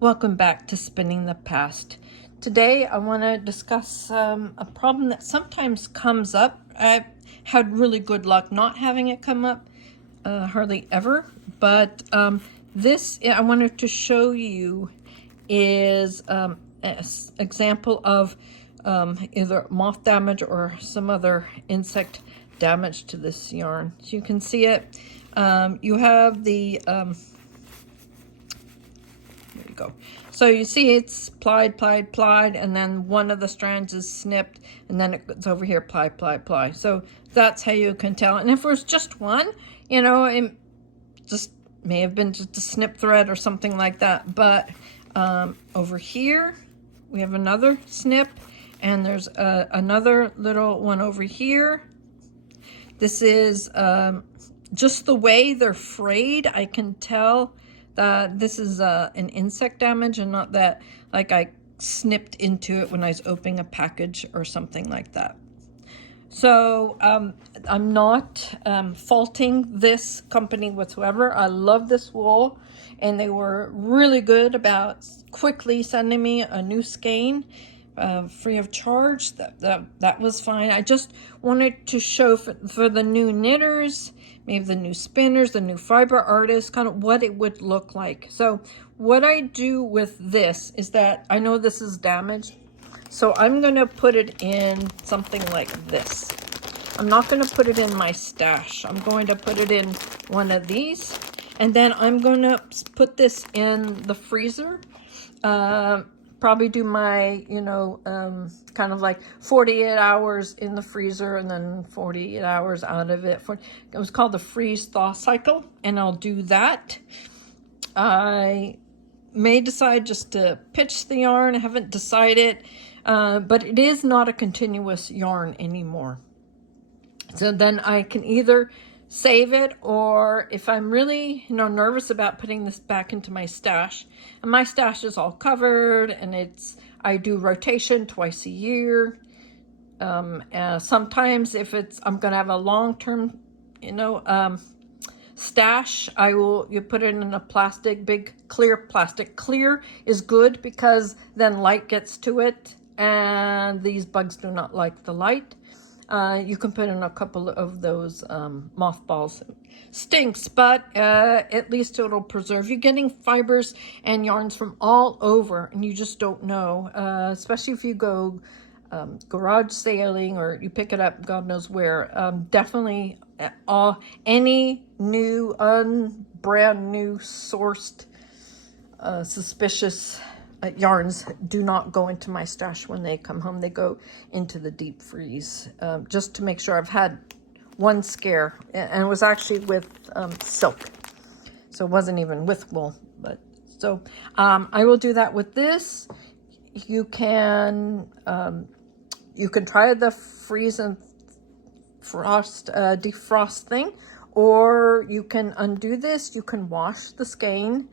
Welcome back to Spinning the Past. Today I want to discuss a problem that sometimes comes up. I've had really good luck not having it come up, hardly ever, but this I wanted to show you is an example of either moth damage or some other insect damage to this yarn. So you can see it. You have the go. So you see it's plied, and then one of the strands is snipped, and then it goes over here, ply. So that's how you can tell. And if it was just one, you know, it just may have been just a snip thread or something like that. But over here, we have another snip, and there's another little one over here. This is just the way they're frayed, I can tell this is an insect damage and not that like I snipped into it when I was opening a package or something like that. So I'm not faulting this company whatsoever. I love this wool, and they were really good about quickly sending me a new skein free of charge. That was fine. I just wanted to show for the new knitters, maybe the new spinners, the new fiber artists, kind of what it would look like. So what I do with this is that I know this is damaged, so I'm going to put it in something like this. I'm not going to put it in my stash. I'm going to put it in one of these, and then I'm going to put this in the freezer. Probably do my, kind of like 48 hours in the freezer and then 48 hours out of it. It was called the freeze-thaw cycle, and I'll do that. I may decide just to pitch the yarn. I haven't decided, but it is not a continuous yarn anymore. So then I can either save it, or if I'm really nervous about putting this back into my stash, and my stash is all covered, and I do rotation twice a year. Sometimes if I'm gonna have a long-term stash, you put it in a plastic, big clear plastic. Clear is good because then light gets to it, and these bugs do not like the light. You can put in a couple of those mothballs. Stinks, but at least it'll preserve. You're getting fibers and yarns from all over, and you just don't know, especially if you go garage sailing or you pick it up God knows where. Definitely any new, brand new sourced, suspicious yarns do not go into my stash when they come home. They go into the deep freeze, just to make sure. I've had one scare, and it was actually with silk, so it wasn't even with wool. But so I will do that with this. You can try the freeze and frost defrost thing, or you can undo this. You can wash the skein.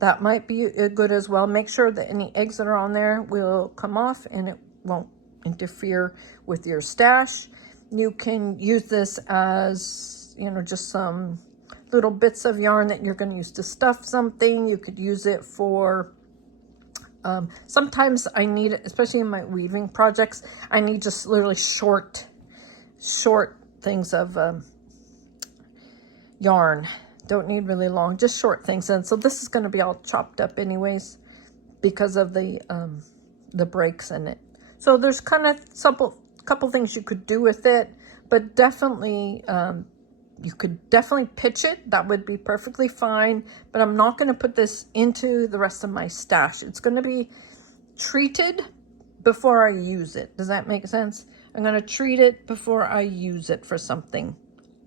That might be good as well. Make sure that any eggs that are on there will come off and it won't interfere with your stash. You can use this as, just some little bits of yarn that you're going to use to stuff something. You could use it for, sometimes I need it, especially in my weaving projects, I need just literally short things of yarn. Don't need really long, just short things. And so this is going to be all chopped up anyways because of the breaks in it. So there's kind of couple things you could do with it, but definitely you could definitely pitch it. That would be perfectly fine. But I'm not going to put this into the rest of my stash. It's going to be treated before I use it. Does that make sense? I'm going to treat it before I use it for something,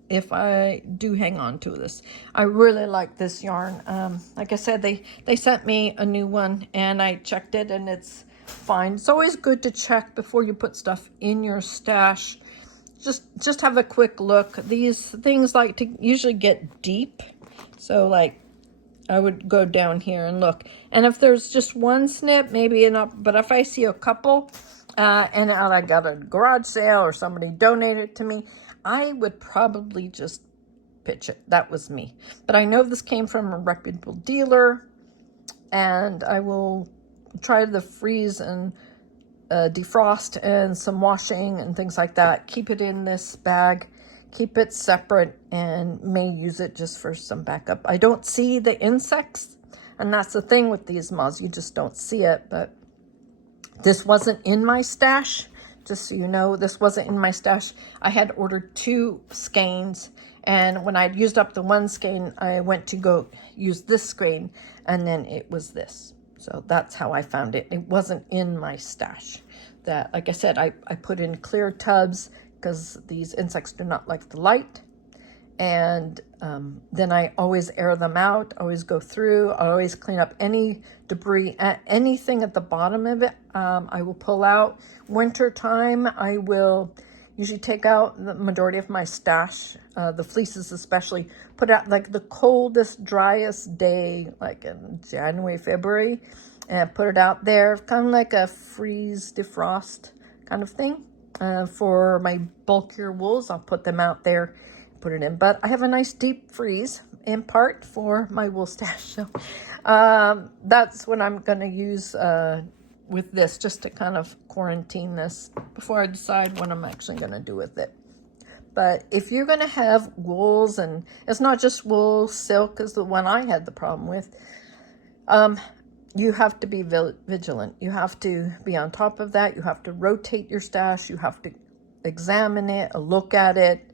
if I do hang on to this. I really like this yarn. Like I said, they sent me a new one, and I checked it, and it's fine. It's always good to check before you put stuff in your stash. Just have a quick look. These things like to usually get deep, so like I would go down here and look. And if there's just one snip, maybe enough. But if I see a couple, and I got a garage sale or somebody donated to me, I would probably just pitch it. That was me. But I know this came from a reputable dealer, and I will try to freeze and defrost and some washing and things like that. Keep it in this bag, keep it separate, and may use it just for some backup. I don't see the insects, and that's the thing with these moths, you just don't see it. But this wasn't in my stash, just so you know, this wasn't in my stash. I had ordered 2 skeins, and when I'd used up the 1 skein, I went to go use this skein, and then it was this. So that's how I found it. It wasn't in my stash. That, like I said, I put in clear tubs because these insects do not like the light. And then I always air them out, always go through, I always clean up any debris, anything at the bottom of it, I will pull out. Winter time, I will usually take out the majority of my stash, the fleeces especially, put out like the coldest, driest day, like in January, February, and put it out there, kind of like a freeze, defrost kind of thing. For my bulkier wools, I'll put them out there, put it in. But I have a nice deep freeze in part for my wool stash. So that's what I'm going to use with this, just to kind of quarantine this before I decide what I'm actually going to do with it. But if you're going to have wools, and it's not just wool, silk is the one I had the problem with, you have to be vigilant. You have to be on top of that. You have to rotate your stash. You have to examine it, look at it,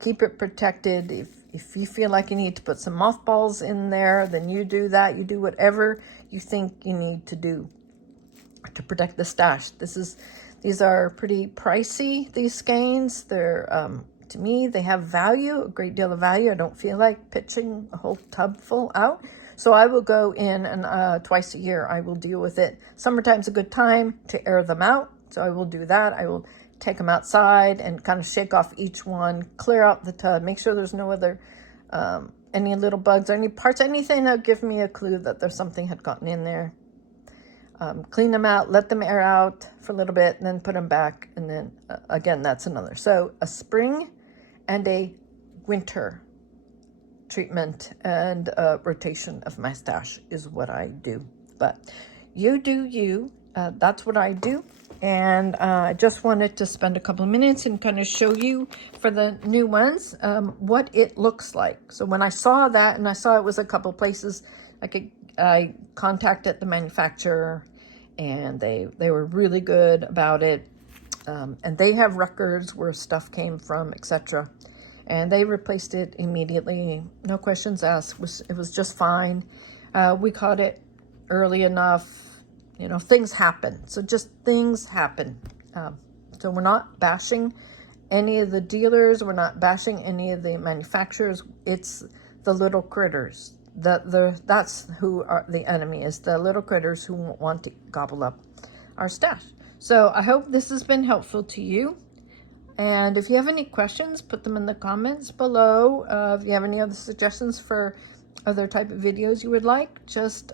keep it protected. If you feel like you need to put some mothballs in there, then you do that. You do whatever you think you need to do to protect the stash. These are pretty pricey, these skeins. They're, to me, they have value, a great deal of value. I don't feel like pitching a whole tub full out. So I will go in and twice a year, I will deal with it. Summertime's a good time to air them out. So I will do that. I will take them outside and kind of shake off each one, clear out the tub, make sure there's no other, any little bugs or any parts, anything that would give me a clue that there's something had gotten in there. Clean them out, let them air out for a little bit, and then put them back. And then again, that's another. So a spring and a winter treatment and rotation of my stash is what I do. But you do you. That's what I do. And I just wanted to spend a couple of minutes and kind of show you for the new ones what it looks like. So when I saw that, and I saw it was a couple places, I contacted the manufacturer, and they were really good about it. And they have records where stuff came from, etc. And they replaced it immediately, no questions asked. It was just fine. We caught it early enough. You know, things happen. So just things happen. So we're not bashing any of the dealers. We're not bashing any of the manufacturers. It's the little critters. That's who the enemy is, the little critters who want to gobble up our stash. So I hope this has been helpful to you. And if you have any questions, put them in the comments below. If you have any other suggestions for other type of videos you would like, just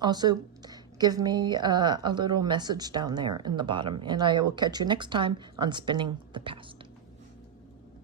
also give me a little message down there in the bottom. And I will catch you next time on Spinning the Past.